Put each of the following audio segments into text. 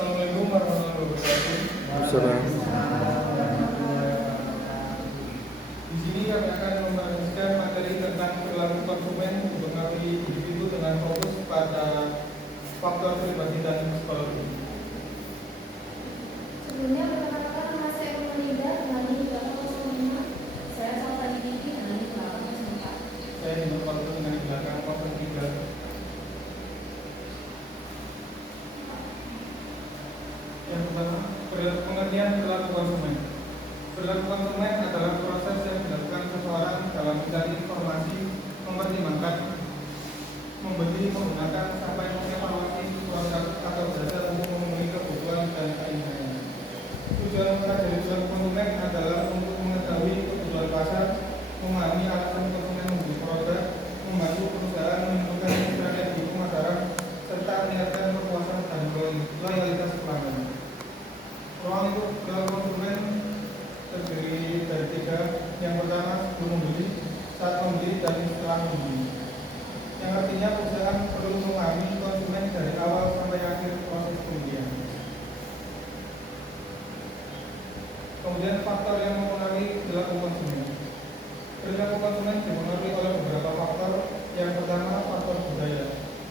Assalamualaikum warahmatullahi wabarakatuh. Di sini kami akan membahaskan materi tentang perilaku konsumen mempengaruhi individu dengan fokus pada faktor pribadi dan psikologi. Sebelumnya perkenalkan nama saya Melinda dengan NIM 805. Saya Salva Didi dengan NIM 804. Saya Nur Faldo dengan di belakang 83. Yang pertama, pengertian perilaku konsumen. Perilaku konsumen adalah proses yang dilakukan seseorang dalam mencari informasi, mempertimbangkan, membeli, menggunakan, sampai mengevaluasi produk atau jasa untuk memenuhi kebutuhan dan keinginannya. Tujuan mempelajari perilaku konsumen adalah untuk mengetahui kebutuhan pasar, memahami alasan konsumen membeli produk, membantu perusahaan menentukan strategi pemasaran, serta meningkatkan kepuasan dan loyalitas pelanggan. Ruang untuk perilaku konsumen terdiri dari 3. Yang pertama, sebelum membeli, saat membeli, dan setelah membeli. Yang artinya perusahaan perlu memahami konsumen dari awal sampai akhir proses pembelian. Kemudian faktor yang mempengaruhi perilaku konsumen. Perilaku konsumen dipengaruhi oleh beberapa faktor. Yang pertama, faktor budaya.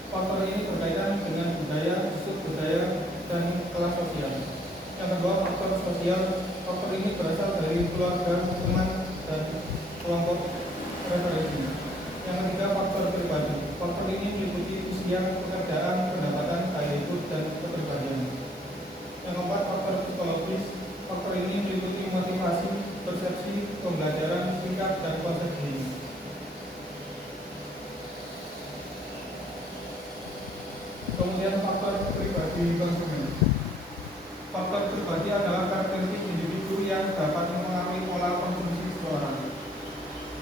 Faktor ini berkaitan dengan budaya, subbudaya, dan kelas sosial. Yang kedua, faktor sosial. Faktor ini berasal dari keluarga, teman, dan kelompok referensi. Yang ketiga, faktor pribadi. Faktor ini meliputi usia, pekerjaan, pendapatan, gaya hidup, dan kepribadian. Yang keempat, faktor psikologis. Faktor ini meliputi motivasi, persepsi, pembelajaran, sikap, dan konsep diri. Kemudian faktor pribadi konsumen. Faktor pribadi adalah karakteristik individu yang dapat mempengaruhi pola konsumsi seseorang.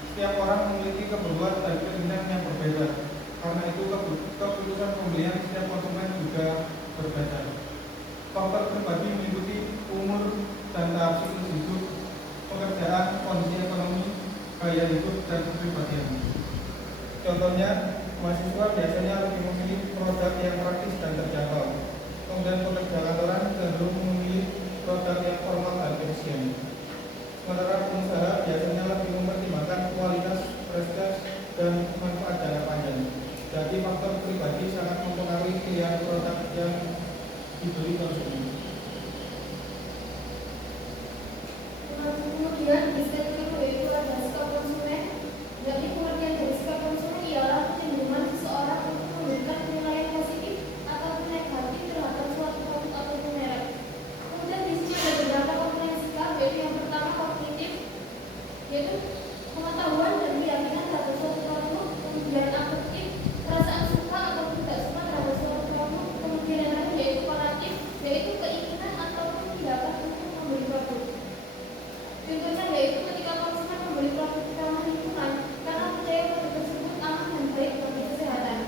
Setiap orang memiliki keperluan dan keinginan yang berbeda. Karena itu keputusan pembelian setiap konsumen juga berbeda. Faktor pribadi meliputi umur dan tahap siklus hidup, pekerjaan, kondisi ekonomi, gaya hidup, dan kepribadian. Contohnya, mahasiswa biasanya lebih memilih produk yang praktis dan terjangkau. Kemudian pekerja kantoran cenderung memilih produk yang formal dan efisien. Sementara pengusaha biasanya lebih mempertimbangkan kualitas, prestasi, dan manfaat jangka panjang. Jadi faktor pribadi sangat mempengaruhi pilihan produk yang dibeli konsumen. Kemudian di statement yaitu ada sikap konsumen. Jadi pengertian dari sikap konsumen ialah kecenderungan seseorang untuk memberikan penilaian positif atau negatif terhadap suatu produk atau merek. Kemudian di sini ada beberapa komponen sikap, yaitu yang pertama kognitif, yaitu pengetahuan dan keyakinan terhadap suatu produk. Kemudian afektif, perasaan suka atau tidak suka terhadap suatu produk. Kemudian yang lain yaitu kognitif, yaitu keinginan ataupun tindakan untuk membeli produk. Contohnya yaitu ketika konsumen membeli produk ramah lingkungan karena percaya produk tersebut aman dan baik bagi kesehatan.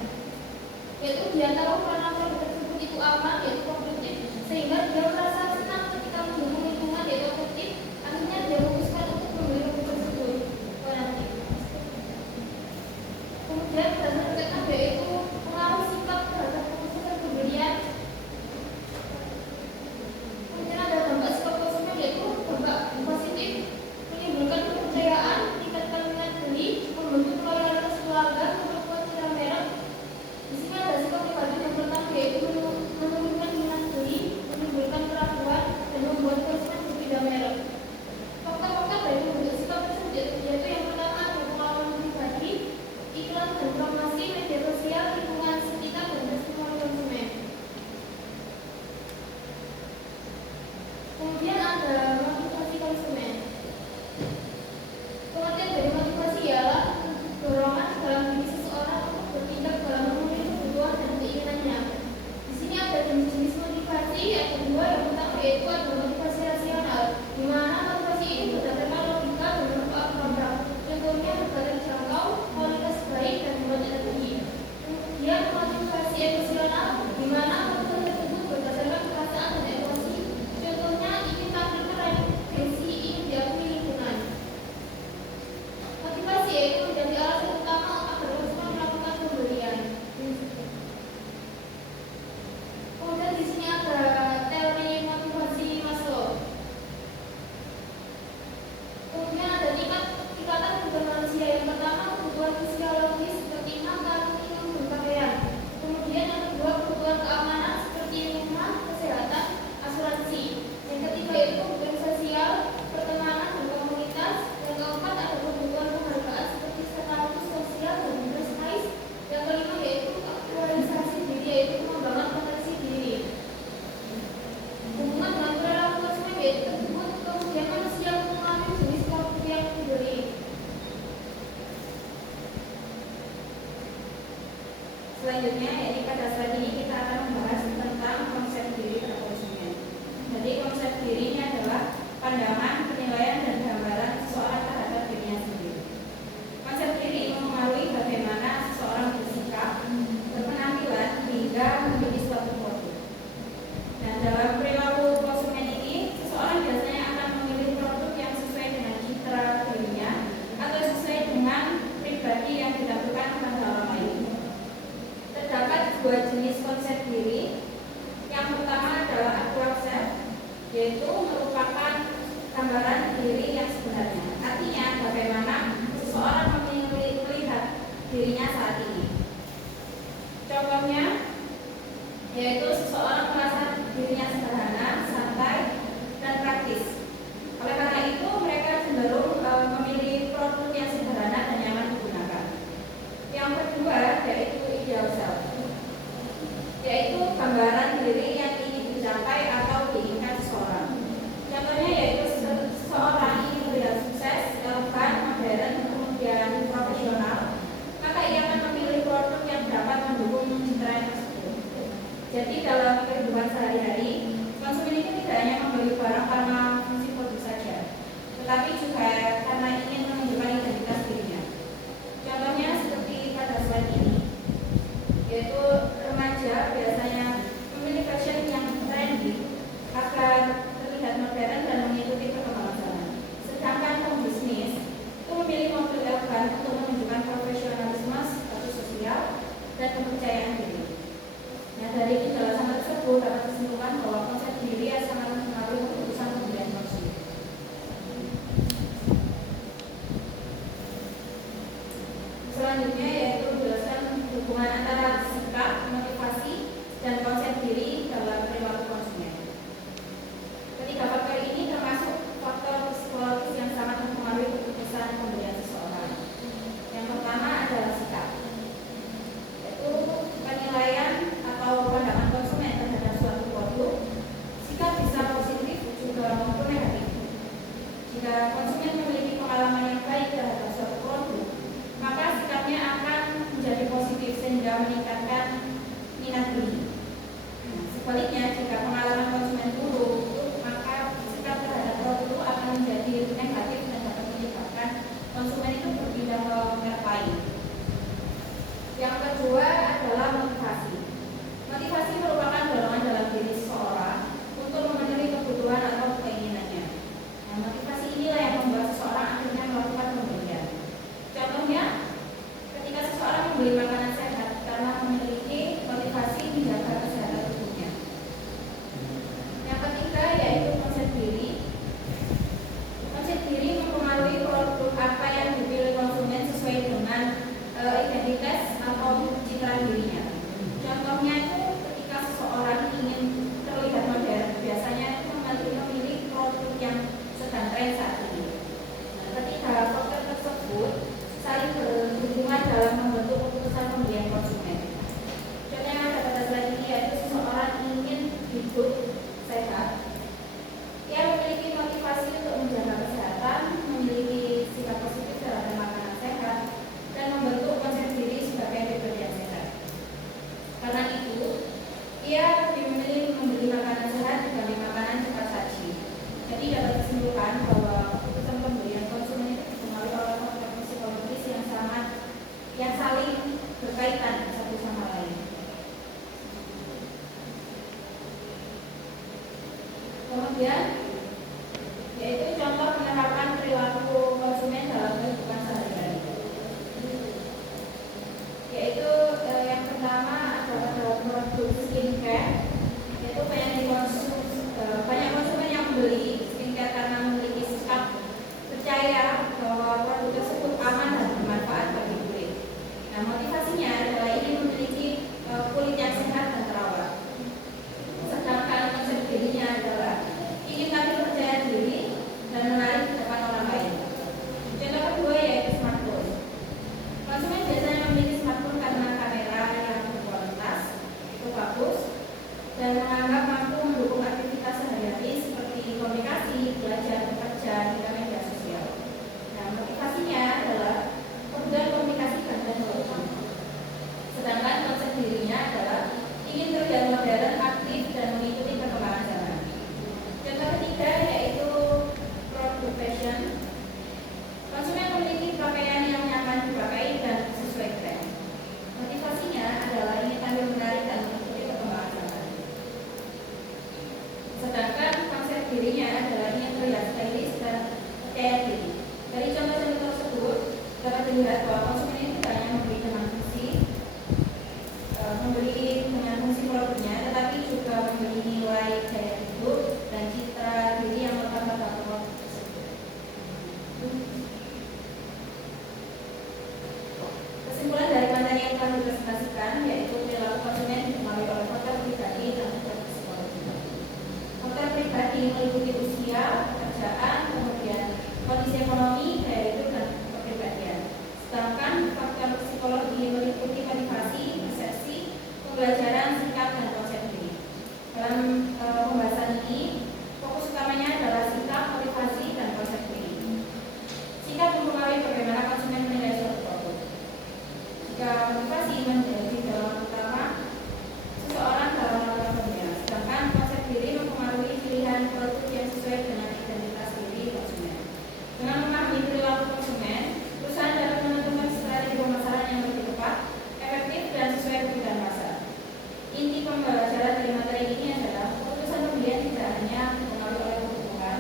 Yaitu dia tahu karena produk tersebut itu aman, yaitu kognitif, sehingga dia merasa senang ketika mendukung lingkungan, yaitu afektif. Akhirnya dia memutuskan untuk membeli produk tersebut. Kognitif. Kemudian berdasarkan keenam yaitu pengaruh sikap terhadap keputusan pembelian. Kemudian ada dampak sikap konsumen yaitu dampak positif, menimbulkan kepercayaan, meningkatkan minat beli, membentuk loyalitas keluarga, memperkuat citra merek. Di sini ada sikap pribadi yang pertama yaitu menurunkan minat beli, menimbulkan keraguan, dan membuat konsumen berbeda merek. Faktor-faktor dari membentuk sikap tersebut yaitu yang pertama ada pengalaman pribadi, iklan dan promosi, media sosial, lingkungan sekitar, dan testimoni konsumen. Kemudian ada motivasi konsumen. Pengertian dari motivasi ialah dorongan dalam diri seseorang untuk bertindak dalam memenuhi Selanjutnya, yaitu pada slide ini kita akan membahas tentang konsep diri pada konsumen. Jadi konsep diri ini adalah pandangan, penilaian, dan gambaran seseorang terhadap dirinya sendiri. Konsep diri mempengaruhi bagaimana seseorang bersikap, berpenampilan, hingga memiliki suatu produk. Dan dalam perilaku konsumen ini, seseorang biasanya akan memilih produk yang sesuai dengan citra dirinya atau sesuai dengan pribadi yang dilakukan pada orang lain. Terdapat dua jenis konsep diri. Yang pertama adalah actual self, yaitu merupakan gambaran diri yang sebenarnya. Artinya bagaimana seseorang melihat dirinya saat ini. Contohnya, yaitu seseorang merasa dirinya sederhana, santai, dan praktis. Oleh karena itu, mereka cenderung memilih produk yang sederhana dan nyaman digunakan. Yang kedua, yaitu ideal self, yaitu gambaran diri yang ingin dicapai atau diinginkan seseorang. Contohnya yaitu seseorang ingin terlihat sukses, elegan, modern, kemudian profesional, maka ia akan memilih produk yang dapat mendukung citra tersebut. Jadi dalam kehidupan sehari-hari, konsumen itu tidak hanya membeli barang karena fungsi produk saja, tetapi juga karena ingin menunjukkan identitas dirinya. Contohnya seperti pada slide ini, yaitu remaja biasanya memilih fashion yang trendy agar terlihat modern dan mengikuti perkembangan zaman. Sedangkan pembisnis itu memilih mobil elegan untuk menunjukkan profesionalisme, status sosial, dan kepercayaan diri. Nah, dari penjelasan tersebut dapat disimpulkan bahwa konsep diri sangat mempengaruhi keputusan pembelian konsumen. Selanjutnya yaitu menjelaskan hubungan antara sikap, motivasi, dan konsep diri dalam perilaku konsumen. Ketiga faktor ini termasuk faktor psikologis yang sangat mempengaruhi keputusan pembelian seseorang. Yang pertama adalah sikap, yaitu penilaian atau pandangan konsumen terhadap suatu produk. Sikap bisa positif juga maupun negatif. Jika konsumen memiliki pengalaman yang baik terhadap suatu produk, maka sikapnya akan menjadi positif sehingga meningkatkan minat beli. Nah, sebaliknya, jika pengalaman konsumen buruk, maka sikap terhadap produk itu akan menjadi negatif dan dapat menyebabkan konsumen itu berpindah ke merek lain. Yang kedua adalah motivasi. Motivasi merupakan dorongan dalam diri seseorang untuk memenuhi kebutuhan atau keinginannya. Nah, motivasi inilah yang membuat seseorang akhirnya melakukan pembelian. Contohnya, ketika seseorang membeli makanan sehat karena memiliki motivasi menjaga kesehatan tubuhnya. Yang ketiga yaitu konsep diri. Konsep diri mempengaruhi produk apa yang dipilih konsumen sesuai dengan identitas atau citra dirinya. Contohnya itu ketika seseorang ingin terlihat modern, biasanya itu memilih produk yang sedang tren saat ini. Nah, ketiga faktor tersebut saling berhubungan dalam membentuk keputusan pembelian konsumen. Contoh yang ada pada slide ini yaitu seseorang ingin hidup sehat. Ia memiliki motivasi untuk menjaga kesehatan, memiliki sikap positif terhadap makanan sehat, dan membentuk konsep diri sebagai pribadi yang sehat. Karena itu, ia lebih memilih membeli makanan sehat dibanding makanan cepat saji. Jadi dapat disimpulkan bahwa keputusan pembelian konsumen itu dipengaruhi oleh faktor psikologis yang saling berkaitan satu sama lain. Kemudian yaitu contoh penerapan perilaku konsumen dalam kehidupan sehari-hari. Yaitu yang pertama adalah dalam produk skincare, yaitu banyak konsumen yang membeli skincare karena memiliki sikap percaya bahwa produk tersebut aman dan bermanfaat bagi kulit. Nah, motivasinya adalah ingin memiliki kulit yang sehat dan terawat. Sedangkan konsep dirinya adalah ingin tampil percaya diri dan menarik di depan orang lain. Contoh kedua yaitu smartphone. Konsumen biasanya memilih smartphone karena kamera yang berkualitas, itu bagus, Jika motivasi menjadi dalam utama seseorang dalam melakukan kerja, sedangkan konsep diri mempengaruhi pilihan produk yang sesuai dengan identitas diri konsumen. Dengan memahami perilaku konsumen, perusahaan dapat menentukan strategi pemasaran yang lebih tepat, efektif, dan sesuai kebutuhan pasar. Inti pembelajaran dari materi ini adalah keputusan pembelian tidak hanya dipengaruhi oleh kebutuhan,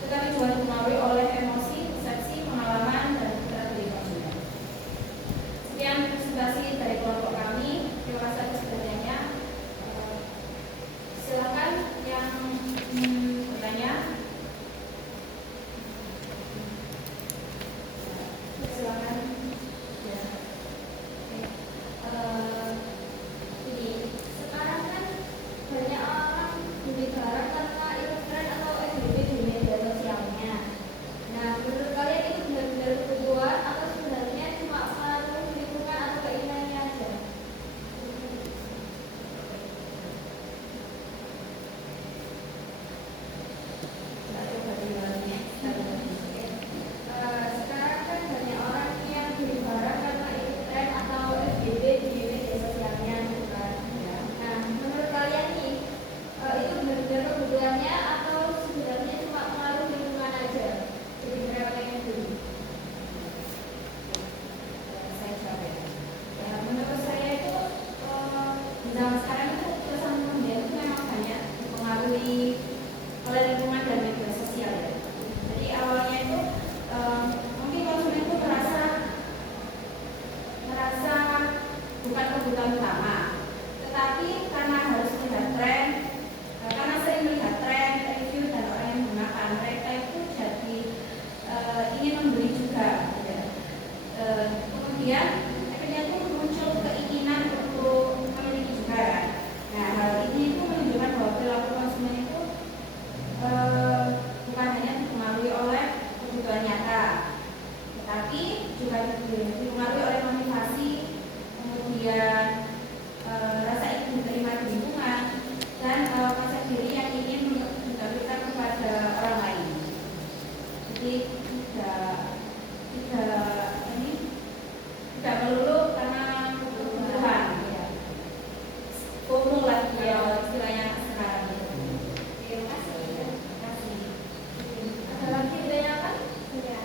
tetapi juga dipengaruhi oleh emosi, persepsi, pengalaman, dan strategi konsumen. Sekian presentasi dari kelompok kami. Terima kasih atas pertanyaannya. Silakan yang bertanya. Silakan. Ya. Jadi sekarang kan banyak orang berbicara karena itu tren atau FYP di media sosialnya. Nah, menurut kalian itu benar-benar kebutuhan atau sebenarnya cuma pengaruh lingkungan atau keinginannya aja? Sekarang kan banyak orang yang berbicara karena itu tren atau FYP di media sosialnya, gitu kan? Nah, menurut kalian nih, itu benar-benar kebutuhannya atau sebenarnya cuma pengaruh lingkungan aja? Jadi berapa yang dulu? Saya jawab ya. Ya, menurut saya itu di zaman sekarang itu keputusan pembelian itu memang banyak dipengaruhi oleh lingkungan dan media sosial ya. Jadi awalnya itu mungkin konsumen itu merasa bukan kebutuhan utama, tetapi karena harus melihat tren, karena sering melihat tren, review dan orang yang menggunakan, mereka itu jadi ingin membeli juga. Ya. Kemudian akhirnya itu muncul keinginan untuk memiliki juga. Nah, hal ini itu menunjukkan bahwa perilaku konsumen itu bukan hanya dipengaruhi oleh kebutuhan nyata, tetapi juga dipengaruhi oleh motivasi, kemudian rasa ingin diterima di lingkungan, dan konsep diri yang ingin ditampilkan kepada orang lain. Jadi tidak melulu karena kebutuhan, ya. FOMO lah ya istilahnya sekarang. Terima kasih. Terima kasih. Ada lagi ditanyakan? Ya.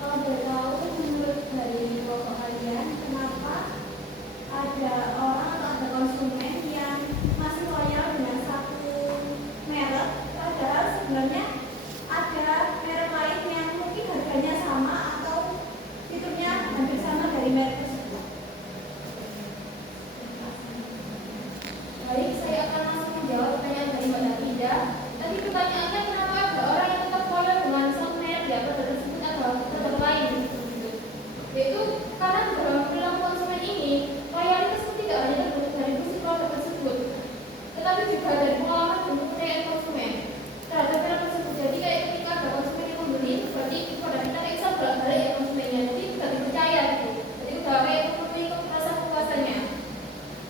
Kalau boleh tahu menurut dari kelompok kalian, kenapa ada orang atau ada konsumen yang masih loyal dengan satu merek, padahal sebenarnya ada merek lain yang mungkin harganya sama atau fiturnya hampir sama dari merek tersebut? Baik, saya akan langsung menjawab pertanyaan dari Mbak Nafida. Tadi pertanyaannya kenapa ada orang yang tetap loyal dengan satu merek di produk tersebut atau produk lain? Yaitu karena dalam perilaku konsumen ini, loyalitas itu tidak hanya terbentuk dari fungsi produk tersebut, tetapi juga dari pengalaman dan kepercayaan konsumen terhadap merek tersebut. Jadi kayak ketika ada konsumen yang membeli, berarti produk kita bisa bolak-balik ya konsumennya, jadi sudah dipercaya gitu. Jadi udah kayak memenuhi rasa kepuasannya.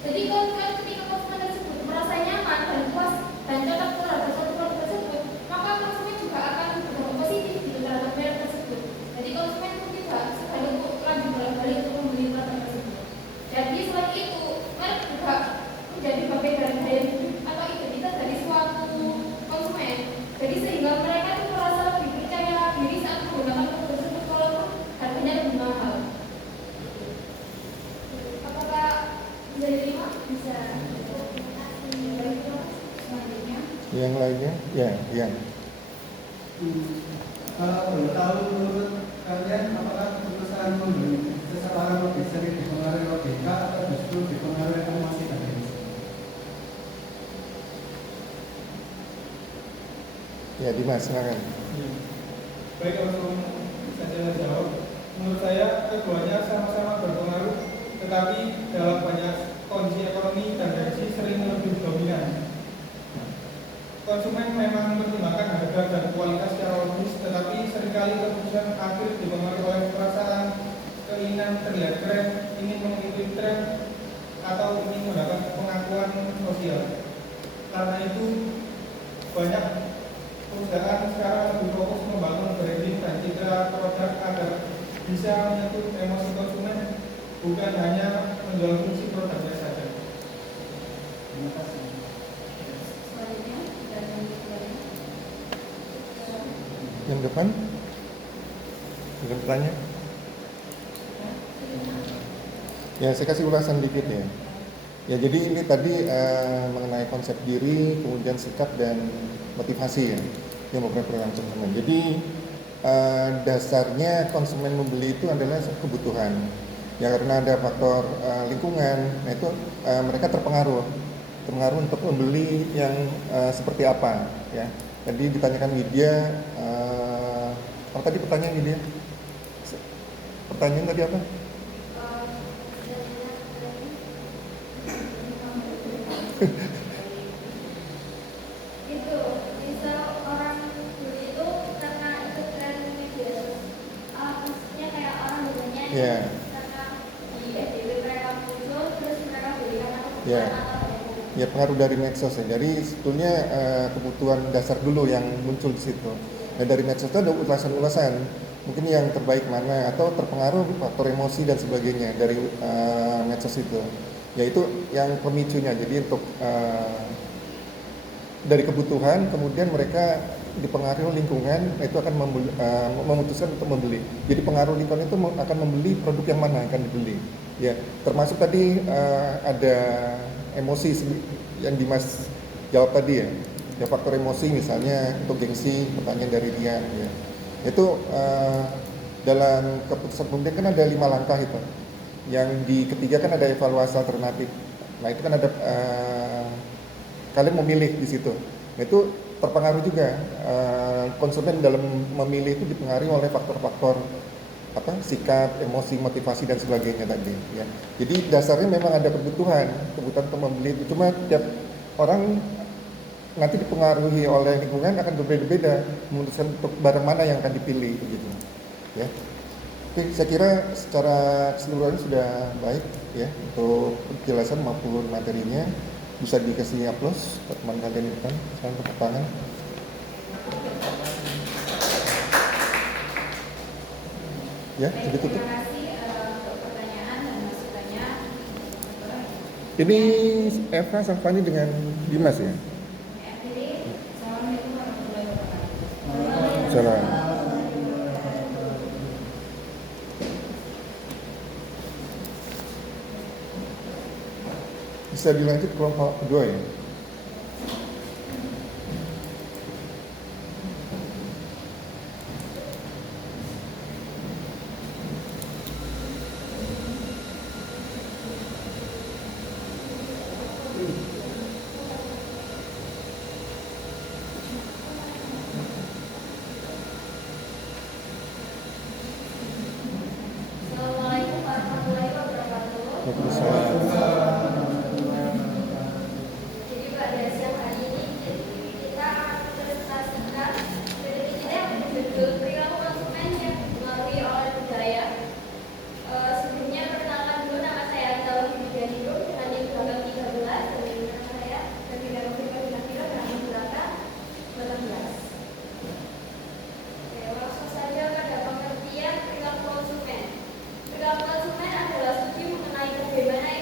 Jadi ketika konsumen tersebut merasa nyaman dan puas dan cocok terhadap suatu produk tersebut, maka konsumen juga akan berdampak positif gitu terhadap merek tersebut. Jadi konsumen pun tidak sekali untuk lanjut bolak-balik untuk membeli produk tersebut. Jadi selain itu, merek juga menjadi bagian dari daya hidup atau identitas dari suatu konsumen. Jadi sehingga mereka itu merasa lebih percaya diri saat menggunakan produk tersebut walaupun harganya lebih mahal. Apakah bisa diterima? Bisa. Selanjutnya. Yang lainnya? Ya. Kalau boleh tahu menurut kalian apakah keputusan membeli seseorang lebih sering dipengaruhi logika atau justru dipengaruhi emosi dan emosi? Ya, Dimas, silakan. Baik, langsung saja jawab. Menurut saya keduanya sama-sama berpengaruh, tetapi dalam banyak kondisi ekonomi dan gaji sering lebih dominan. Konsumen memang mempertimbangkan harga dan kualitas secara logis, tetapi seringkali keputusan akhir dipengaruhi oleh perasaan, keinginan terlihat keren, ingin mengikuti tren, atau ingin mendapat pengakuan sosial. Karena itu, banyak perusahaan sekarang lebih fokus membangun branding dan citra produk agar bisa menyentuh emosi konsumen, bukan hanya menjual fungsi produknya saja. Terima kasih. Selanjutnya dan yang Yang depan, ada bertanya? Ya, saya kasih ulasan dikit ya. Ya, jadi ini tadi mengenai konsep diri, kemudian sikap dan motivasi ya, yang mempengaruhi konsumen. Jadi dasarnya konsumen membeli itu adalah kebutuhan. Ya, karena ada faktor lingkungan, nah itu mereka terpengaruh untuk membeli yang seperti apa ya. Tadi ditanyakan media, apa tadi pertanyaan media? Pertanyaan tadi apa? Itu bisa orang beli itu karena ikut tren media. Maksudnya kayak orang belinya Ya. karena di FYP mereka muncul terus mereka beli karena kebutuhan Ya. atau ada. Ya, pengaruh dari medsos ya. Jadi sebetulnya kebutuhan dasar dulu yang muncul di situ. Nah, dari medsos itu ada ulasan-ulasan. Mungkin yang terbaik mana atau terpengaruh faktor emosi dan sebagainya dari medsos itu. Yaitu yang pemicunya. Jadi untuk dari kebutuhan kemudian mereka dipengaruhi lingkungan, itu akan memutuskan untuk membeli. Jadi pengaruh lingkungan itu akan membeli produk yang mana akan dibeli. Ya, termasuk tadi ada emosi yang Dimas jawab tadi ya. Ya, faktor emosi misalnya untuk gengsi, pertanyaan dari dia ya. Itu dalam keputusan kemudian kan ada 5 langkah itu. Yang di ketiga kan ada evaluasi alternatif. Nah, itu kan ada kalian memilih di situ. Nah, itu terpengaruh juga konsumen dalam memilih itu dipengaruhi oleh faktor-faktor sikap, emosi, motivasi dan sebagainya tadi ya. Jadi dasarnya memang ada kebutuhan untuk membeli itu. Cuma tiap orang nanti dipengaruhi oleh lingkungan akan berbeda-beda memutuskan untuk barang mana yang akan dipilih gitu ya. Oke, saya kira secara keseluruhan sudah baik ya untuk penjelasan maupun materinya. Bisa dikasih aplaus buat teman kalian di depan. Sekarang tepuk tangan. Ya, jadi tutup. Terima kasih untuk pertanyaan dan masukannya. Ini Eva Safani dengan Dimas ya. Jadi, assalamualaikum warahmatullahi wabarakatuh. Salam. Bisa dilanjut kelompok kedua ya. Assalamualaikum warahmatullahi wabarakatuh. Waalaikumsalam. Jadi pada siang hari ini kita akan presentasikan yang berjudul perilaku konsumen yang dipengaruhi oleh budaya. Sebelumnya perkenalkan dulu, nama saya Anita Widya Hidup dengan NIM 813 dan nama saya dan bidang komunikasi dengan NIM berapa 18. Oke, langsung saja pada pengertian perilaku konsumen. Perilaku konsumen adalah studi mengenai bagaimana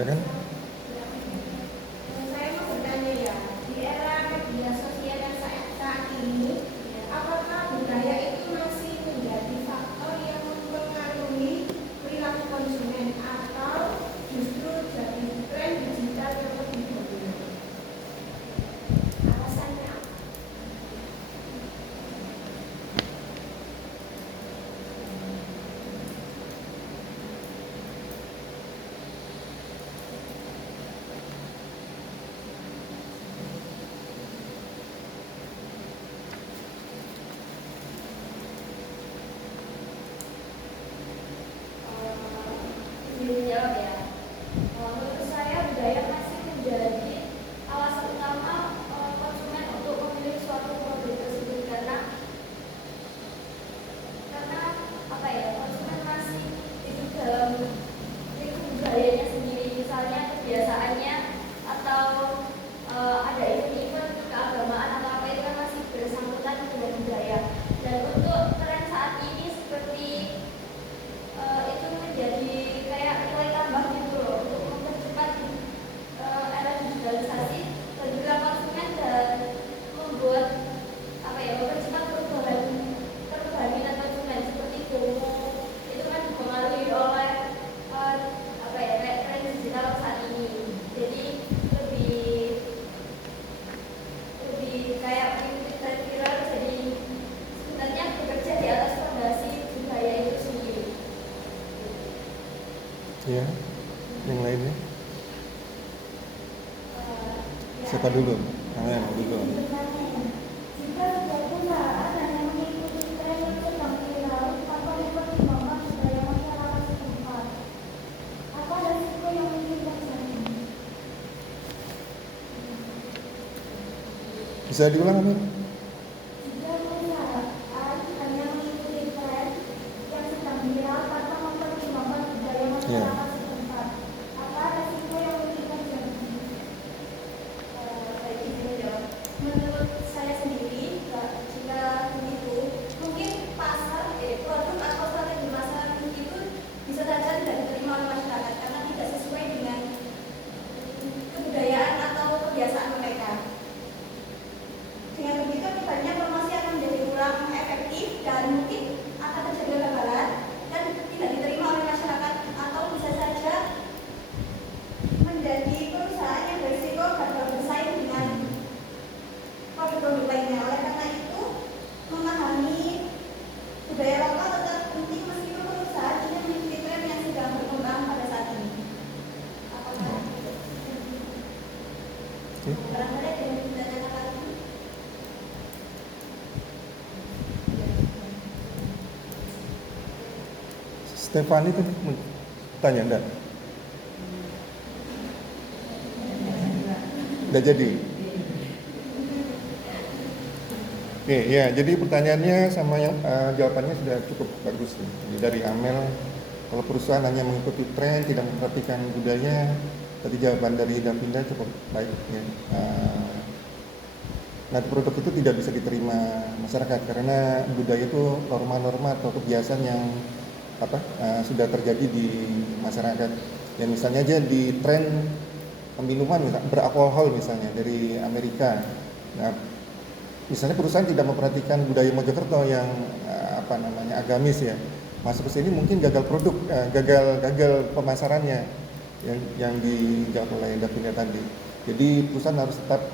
Silakan. Saya mau bertanya ya, di era media sosial yang saat ini, apakah budaya itu masih menjadi faktor yang mempengaruhi perilaku konsumen atau justru jadi tren digital yang lebih dominan? Alasannya apa? Dijawab ya. Menurut saya budaya masih menjadi alasan utama konsumen untuk memilih suatu produk tersebut karena apa ya, konsumen masih hidup dalam lingkup budayanya sendiri, misalnya kebiasaannya atau ada event-event keagamaan atau apa itu kan masih bersangkutan dengan budaya. Dan untuk tren saat ini seperti itu menjadi kayak nilai tambah gitu loh untuk mempercepat era digitalisasi dan juga konsumen dan membuat apa ya, mempercepat perubahan minat konsumen seperti FOMO itu kan dipengaruhi oleh apa ya, tren digital saat ini. Jadi lebih kayak mengikuti tren viral, jadi sebenarnya bekerja di atas fondasi budaya itu sendiri. Ya, yang lainnya. Ya. Siapa dulu? Amel dulu. Jika sebuah perusahaan hanya mengikuti tren yang sedang viral tanpa mempertimbangkan budaya masyarakat setempat, apa resiko yang mungkin terjadi? Bisa diulang, Amel? Jika perusahaan hanya mengikuti tren yang sedang viral tanpa mempertimbangkan budaya masyarakat setempat, apa resiko yang mungkin terjadi? Baik, izin menjawab. Menurut saya sendiri, jika begitu, mungkin produk atau strategi masyarakat itu bisa saja tidak diterima oleh masyarakat karena tidak sesuai dengan kebudayaan atau kebiasaan mereka. Dengan begitu, akibatnya promosi akan menjadi kurang efektif dan mungkin akan terjadi kegagalan dan tidak diterima oleh masyarakat, atau bisa saja menjadi perusahaan yang berisiko gagal bersaing dengan produk-produk lainnya. Oleh karena itu, memahami budaya lokal tetap penting meskipun perusahaan ingin mengikuti tren yang sedang berkembang pada saat ini. Apakah barangkali ada yang ditanyakan lagi? Stefani itu tanya enggak? Udah jadi? Oke, ya. Jadi pertanyaannya sama yang jawabannya sudah cukup bagus. Jadi dari Amel, kalau perusahaan hanya mengikuti tren, tidak memperhatikan budaya, tadi jawaban dari Davinda cukup baik. Ya. Nah, produk itu tidak bisa diterima masyarakat karena budaya itu norma-norma atau kebiasaan yang sudah terjadi di masyarakat. Ya misalnya aja di tren minuman beralkohol misalnya dari Amerika. Nah, misalnya perusahaan tidak memperhatikan budaya Mojokerto yang agamis ya. Masuk ke sini mungkin gagal produk, gagal pemasarannya yang dijawab oleh Davinda tadi. Jadi perusahaan harus tetap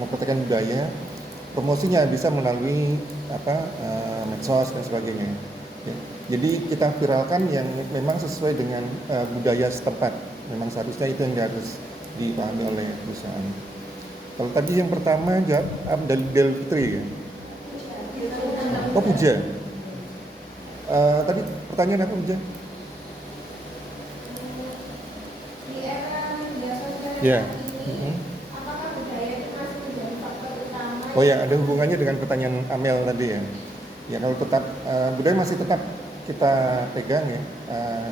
memperhatikan budaya, promosinya bisa melalui medsos dan sebagainya. Ya. Jadi kita viralkan yang memang sesuai dengan budaya setempat. Memang seharusnya itu yang harus dipahami oleh perusahaan. Kalau tadi yang pertama jawab Del Fitri ya. Oh Puja. Tadi pertanyaan apa Puja? Di era media sosial Ya. ini, apakah budaya itu masih menjadi faktor utama? Oh ya, ada hubungannya dengan pertanyaan Amel tadi ya. Ya kalau tetap budaya masih tetap kita pegang ya,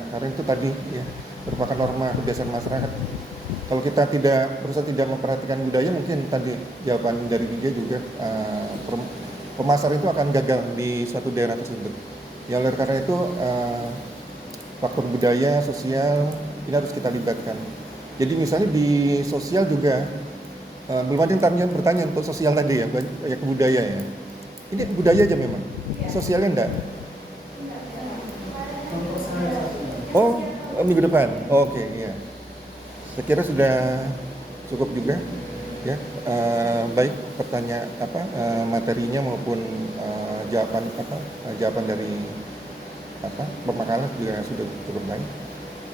karena itu tadi ya merupakan norma kebiasaan masyarakat. Kalau kita berusaha tidak memperhatikan budaya, mungkin tadi jawaban dari Bija juga pemasar itu akan gagal di suatu daerah tersebut. Ya oleh karena itu faktor budaya, sosial, ini harus kita libatkan. Jadi misalnya di sosial juga belum ada yang bertanya untuk sosial tadi ya, ya ke budaya ya. Ini budaya aja memang, sosialnya enggak. Untuk saya Oh, minggu depan. Oke, iya. Saya kira sudah cukup juga, ya. Baik pertanyaan materinya maupun jawaban dari pemakalan juga sudah cukup baik.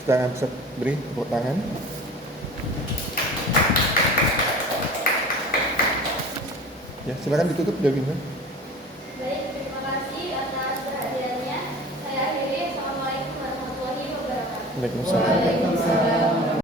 Kita bisa beri tepuk tangan. Ya, silakan ditutup Dewi. Baik, terima kasih atas perhatiannya. Saya akhiri. Assalamualaikum warahmatullahi wabarakatuh. Waalaikumsalam. Waalaikumsalam.